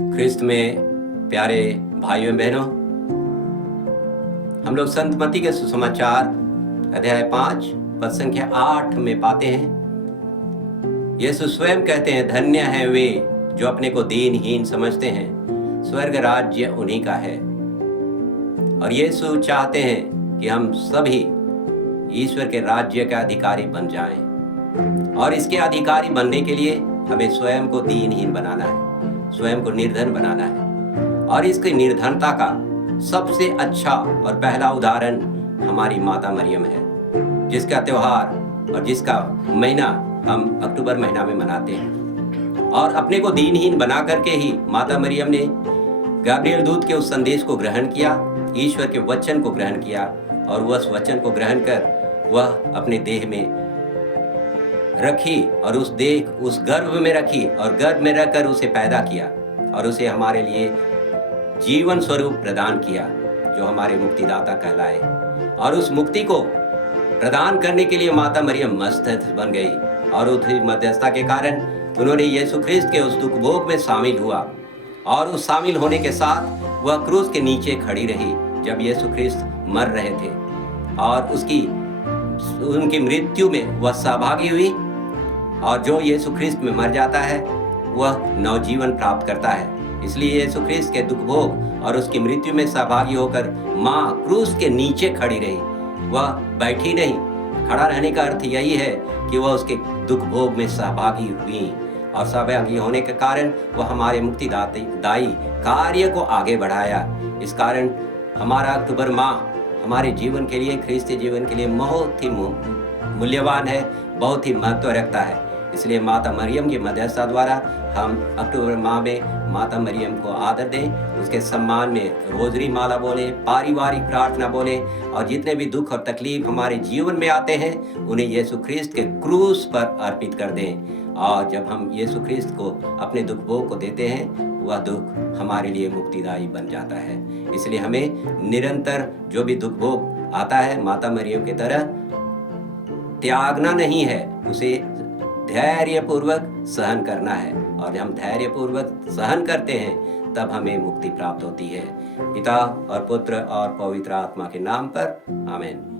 ख्रिस्त में प्यारे भाइयों बहनों, हम लोग संत मत्ती के सुसमाचार अध्याय 5 पद संख्या 8 में पाते हैं, यीशु स्वयं कहते हैं, धन्य हैं वे जो अपने को दीनहीन समझते हैं, स्वर्ग राज्य उन्हीं का है। और यीशु चाहते हैं कि हम सभी ईश्वर के राज्य का अधिकारी बन जाएं। और इसके अधिकारी बनने के लिए हमें स्वयं को दीनहीन बनाना है, स्वयं को निर्धन बनाना है। और इसकी निर्धनता का सबसे अच्छा और पहला उदाहरण हमारी माता मरियम है, जिसका त्योहार और जिसका महीना हम अक्टूबर महीना में मनाते हैं। और अपने को दीनहीन बना करके ही माता मरियम ने गब्रिएल दूत के उस संदेश को ग्रहण किया, ईश्वर के वचन को ग्रहण किया, और वह उस वचन को ग्रहण कर वह अपने देह में रखी और उस देह उस गर्भ में रखी और गर्भ में रखकर उसे पैदा किया और उसे हमारे लिए जीवन स्वरूप प्रदान किया, जो हमारे मुक्तिदाता कहलाए। और उस मुक्ति को प्रदान करने के लिए माता मरियम मध्यस्थ बन गई और उस मध्यस्थता के कारण उन्होंने यीशु ख्रिस्त के उस दुख भोग में शामिल हुआ। और उस शामिल होने के साथ वह क्रूस के नीचे खड़ी रही जब यीशु ख्रिस्त मर रहे थे, और उनकी मृत्यु में वह सहभागी हुई। और जो यीशु ख्रिस्त में मर जाता है वह नवजीवन प्राप्त करता है। इसलिए यीशु ख्रिस्त के दुख भोग और उसकी मृत्यु में सहभागी होकर माँ क्रूस के नीचे खड़ी रही, वह बैठी नहीं। खड़ा रहने का अर्थ यही है कि वह उसके दुख भोग में सहभागी हुई, और सहभागी होने के कारण वह हमारे मुक्तिदायी कार्य को आगे बढ़ाया। इस कारण हमारा अक्टूबर माह हमारे जीवन के लिए, ख्रिस्तीय जीवन के लिए बहुत ही मूल्यवान है, बहुत ही महत्व रखता है। इसलिए माता मरियम की मध्यस्थता द्वारा हम अक्टूबर माह में माता मरियम को आदर दें, उसके सम्मान में रोजरी माला बोले, पारिवारिक प्रार्थना बोले, और जितने भी दुख और तकलीफ हमारे जीवन में आते हैं उन्हें यीशु ख्रिस्त के क्रूस पर अर्पित कर दें। और जब हम यीशु ख्रिस्त को अपने दुख भोग को देते हैं, वह दुख हमारे लिए मुक्तिदायी बन जाता है। इसलिए हमें निरंतर जो भी दुख भोग आता है माता मरियम की तरह त्यागना नहीं है, उसे धैर्यपूर्वक सहन करना है। और जब हम धैर्यपूर्वक सहन करते हैं तब हमें मुक्ति प्राप्त होती है। पिता और पुत्र और पवित्र आत्मा के नाम पर, आमीन।